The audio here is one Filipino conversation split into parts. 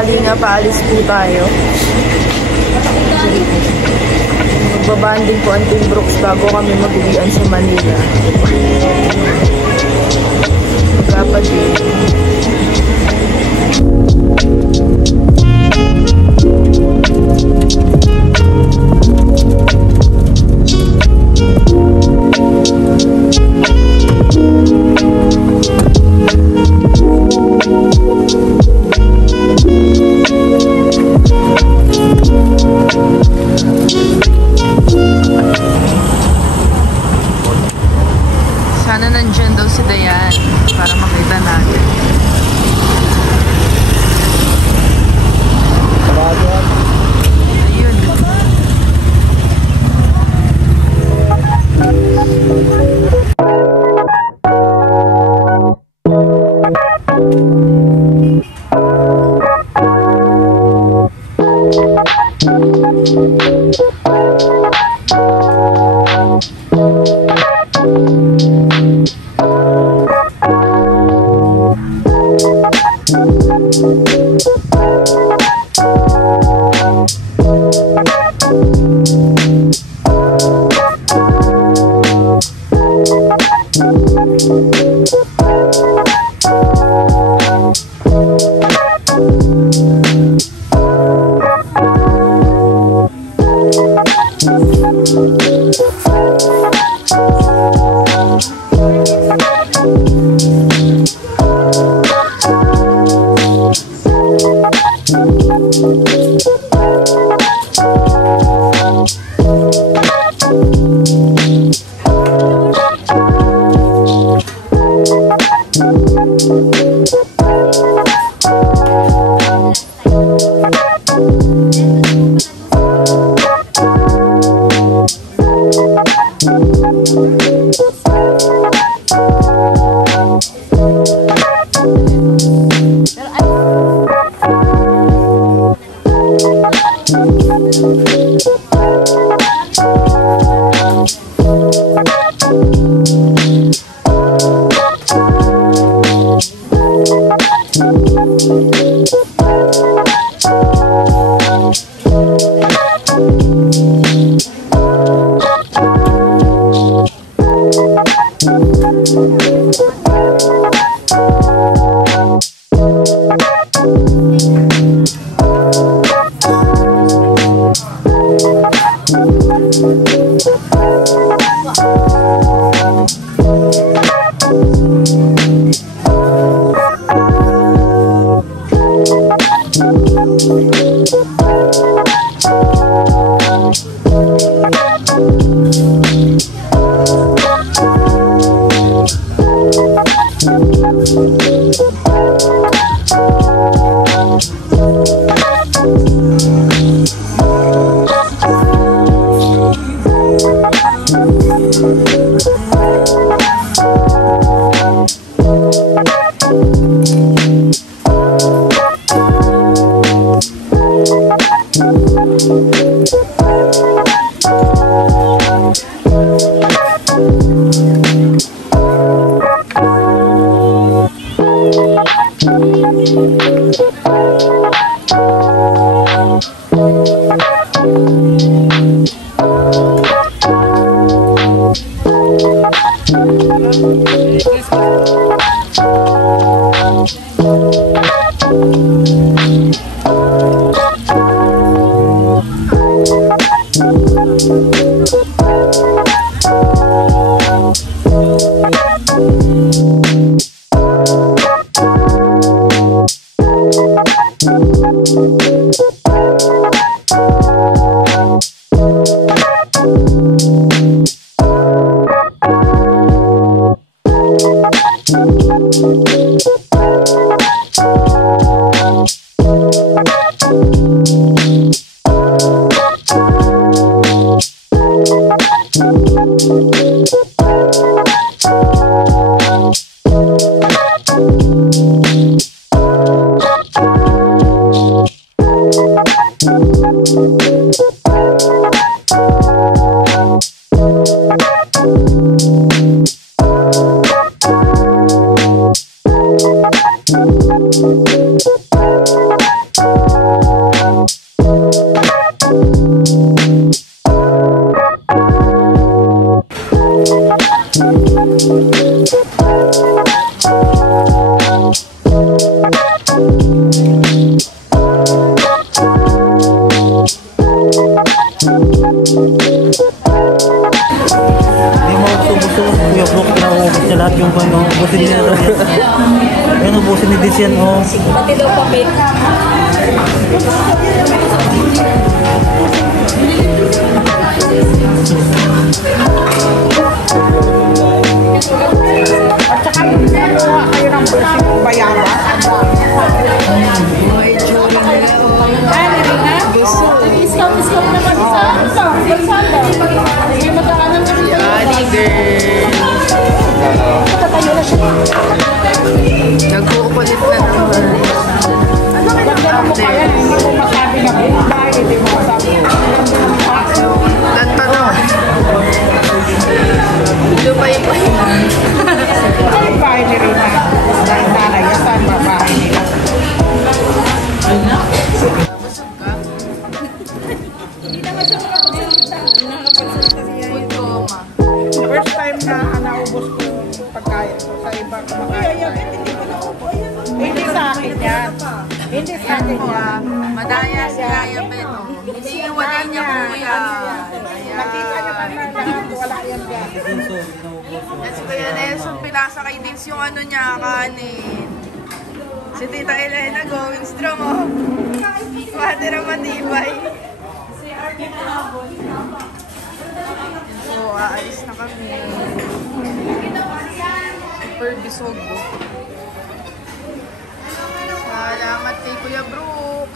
kalinga, paalis po tayo. Magbabanding po ang Team Brooks bago kami mag-uwian sa Manila. Magkapatid. Sana nandyan daw si Dayan para makita natin. Ayun. niya lahat yung ano, ubusin niya na daw yan. Ayun, ubusin ni Diz yan, oh. Pati daw papit. At saka nakuha kayo ng bayaba. Discount naman sa Lazada. Hindi magkakanan kami. Ali girl. Tatayo na siya. Nag-uukulit na naman. Ganda mo kaya, hindi mo masabi na bahay, hindi mo masabi. Ganda naman. Lupay pa yun. Ang bahay ni Rina. Dahil nanay, saan ba bahay nila? First time na naubos ko yung pagkain ko sa ibang kumakain. Hindi sa akin yan. Hindi sa akin yan. Madaya si Yaya Beto. Hindi iwanan niya kuya. Nakita niyo ba na wala yan yan. At si Kuya Nelson, pinasa kay Dins yung ano niya, kanin. Si Tita Elena going strong, oh. Mater ang matibay. So, aalis na kami. Super bisog, oh. Salamat kay Kuya Brooke.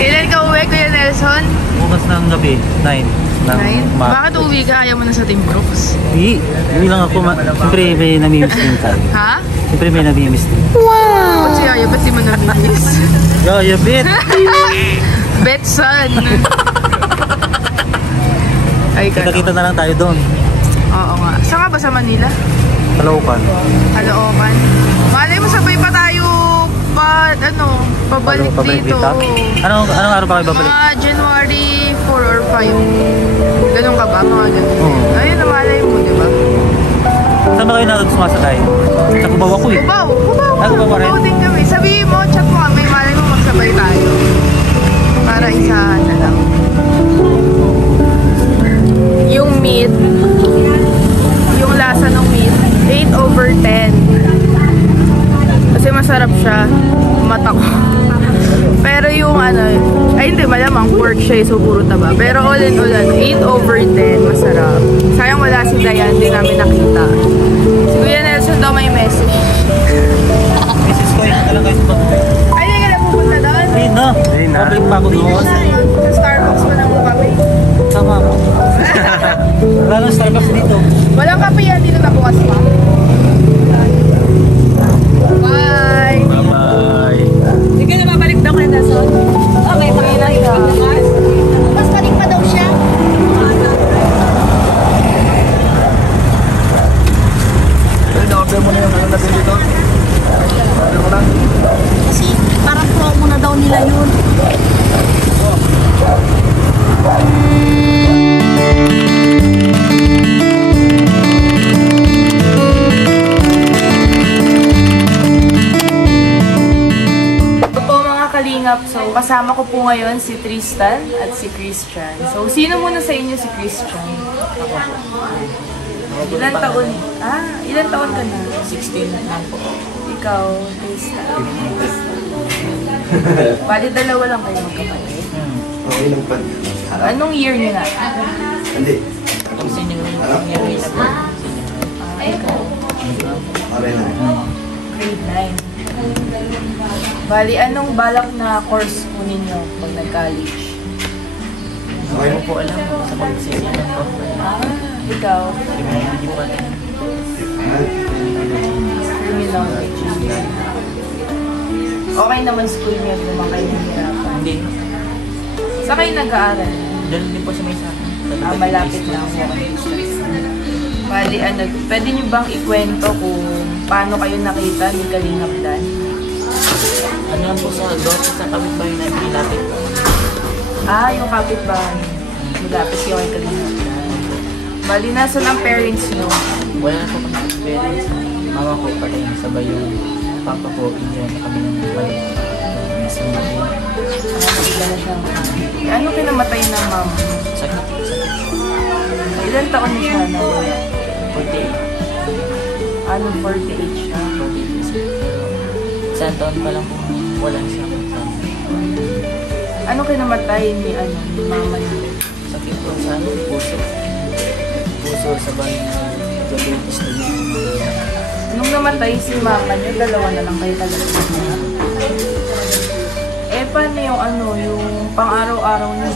Kailan ka uwi, Kuya Nelson? Bukas ng gabi, 9. 9? Bakit uwi ka? Ayaw mo na sa Team Brooks? Hindi lang ako, siyempre may namimiss din tayo. Ha? Siyempre may namimiss din. Ba't si Yaya? Ba't di mo namiss? Yaya, bet! Betson! Ay, Kita-kita na lang tayo doon. Oo nga. Saan ka ba sa Manila? Kalaukan. Caloocan. Malay mo sabay pa tayo pabalik dito. Anong araw pa kayo babalik? Mga January 4 or 5. Ganun ka ba? Mga ganun. Oo. Ayun, namalay mo, di ba? Saan ba kayo sumasakay? Sa Cubao ako eh. Cubao rin? Cubao din kami. Sabihin mo, chat mo kami, malay mo magsabay tayo. Para isahan na lang. Yung meat, yung lasa ng meat, 8/10. Kasi masarap siya. Mata ko. Pero yung ay hindi, malamang pork siya, so puro taba. Pero all in all, 8/10, masarap. Sayang wala si Dayan, hindi namin nakita. Si Kuya Nelson daw may message. Mrs. ko, hindi lang kayo sa pag-uwi. Ay, hindi ka na pupunta doon? Hindi na. Public pa ako doon. Sa Starbucks pa naman kami. Sama ako. Wala nang Starbucks dito. Walang kape yan, dito na bukas pa. Bye! Bye-bye. Hindi ka na mabalik daw kay Nelson? Oh, may pangilan ka. Mas balik pa daw siya. Na-order mo na yung ano natin dito? Order mo na? Kasi parang promo na daw nila yun. So, kasama ko po ngayon si Tristan at si Christian. So, sino muna sa inyo si Christian? Ilan taon? Ilan taon ka na? 16 na po. Ikaw, Tristan. Bali, dalawa lang kayo magkapatid. Anong year niyo na? Hindi. Ikaw. Grade 9. Bali, anong balak na course po ninyo pag nag-college? Hindi ko po alam sa pag-sisinan ko. Ikaw? Criminology. Okay naman school niyo, naman kayo nahihirapan. Hindi. Saan kayo nag-aaral? Dahil din po sa may sa akin. Malapit lang po. Bali, pwede niyo bang ikwento kung paano kayo nakita ni Kalingap Dan? Ano lang po sa kapitbahay na pinilapit po. Yung kapitbahay. Malapit kayo kay Kalingap Dan. Bali, nasan ang parents niyo? Wala na po kami parents. Mama ko patay na sa bayo. papa ko, iniwan na kami ng balik. Nasa mga Bigla na siyang ano kinamatay ng mama mo? sakit. Ilan taon na siya na wala? 48. Ano, 48 siya? 48 years. Pero isang taon pa lang po wala siya. Ano kinamatay ni mama niya? Sakit po sa puso. Puso sa bahay sa diabetes na yun. Nung namatay si mama niyo, dalawa na lang kayo talaga. Eh, paano yung pang-araw-araw niyo?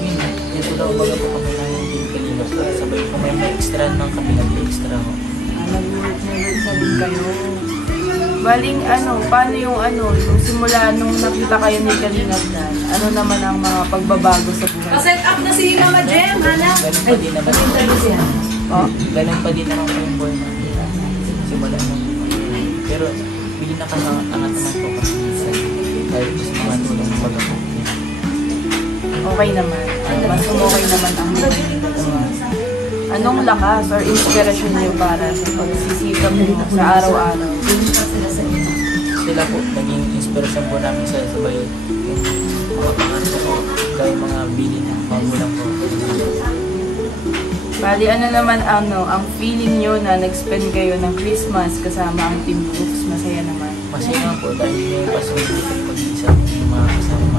Yun, dito lang baga po kami namin din kalimas. Sabay po may extra lang kami, nag-extra ko. Nag-work na din kayo. Baling paano yung simula nung nakita kayo ni Kalingap Dan, ano naman ang mga pagbabago sa buhay? Set up na si Mama Jem, Hana. Ganun pa din naman yung Oh? ganun pa din naman po yung buhay namin. Simula nung pero bigyan na angat naman po kasi minsan kahit gusto mga tulong ng baga po. Okay naman. Mas okay naman ang anong lakas or inspirasyon niyo para sa pagsisikap niyo sa araw-araw? Sila po, naging inspirasyon po namin sa sabay yung mga pangalan po, dahil mga bilin ng magulang po. Bali, ano naman ang feeling niyo na nag-spend kayo ng Christmas kasama ang Team Brooks? Masaya naman. Masaya naman po dahil may pasunod pag-isa yung mga kasama.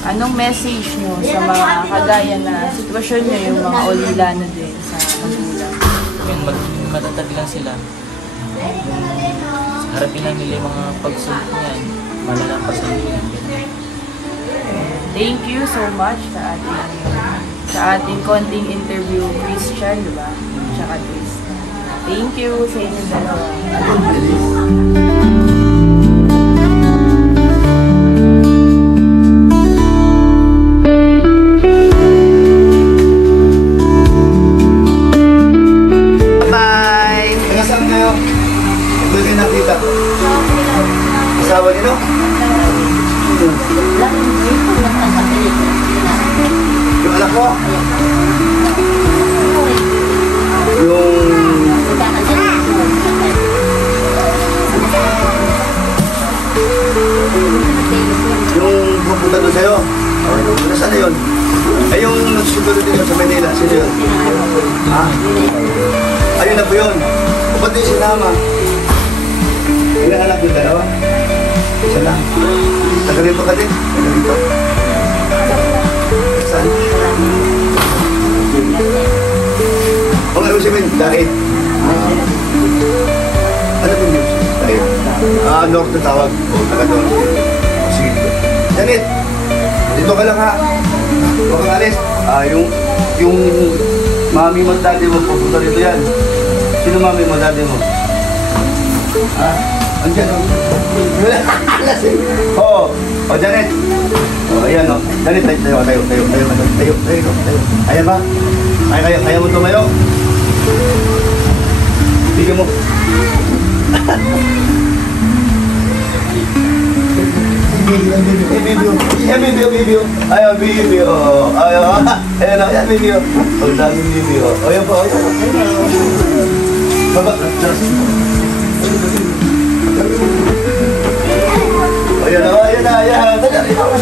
Anong message niyo sa mga kagaya na sitwasyon niyo, yung mga ulila na din sa magulang? Yun, matatag lang sila. Yung harapin lang nila yung mga pagsubok niyan, malalang pasunod. Thank you so much sa ating konting interview, Christian, di ba? Tsaka Tristan. Thank you sa inyong dalawa. Bye! Nasaan kayo? Doon kayo nakita? Asawa niyo, no? Yung anak ko? Yung pupunta doon sa'yo? Nasaan na yun? Ay, yung nagsusunod din sa Manila. Sino yun? Ha? Ayun na po yun. O ba't yung sinama? Ilang anak yung dalawa? Isa lang. Taga rito ka din? Taga rito? Saan? O nga, sabihin, dahil? Ano po news? Dahil? North na tawag. O, taga North. O, sige. Janet, dito ka lang ha. Huwag kang alis. Yung mami mo at daddy mo, pupunta rito yan. Sino mami mo, daddy mo? Ha? Andiyan o. Oo. O, Janet. O, ayan o. Janet, tayo. Ayan ba? Kaya mo tumayo? Bigyan mo. Video. Ayaw, video. Ayaw. Ayan na, ayan, video. Ang daming video. Ayan po, ayan. Baba. Ayan na, ayan na.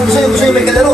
Gusto nyo may kalaro.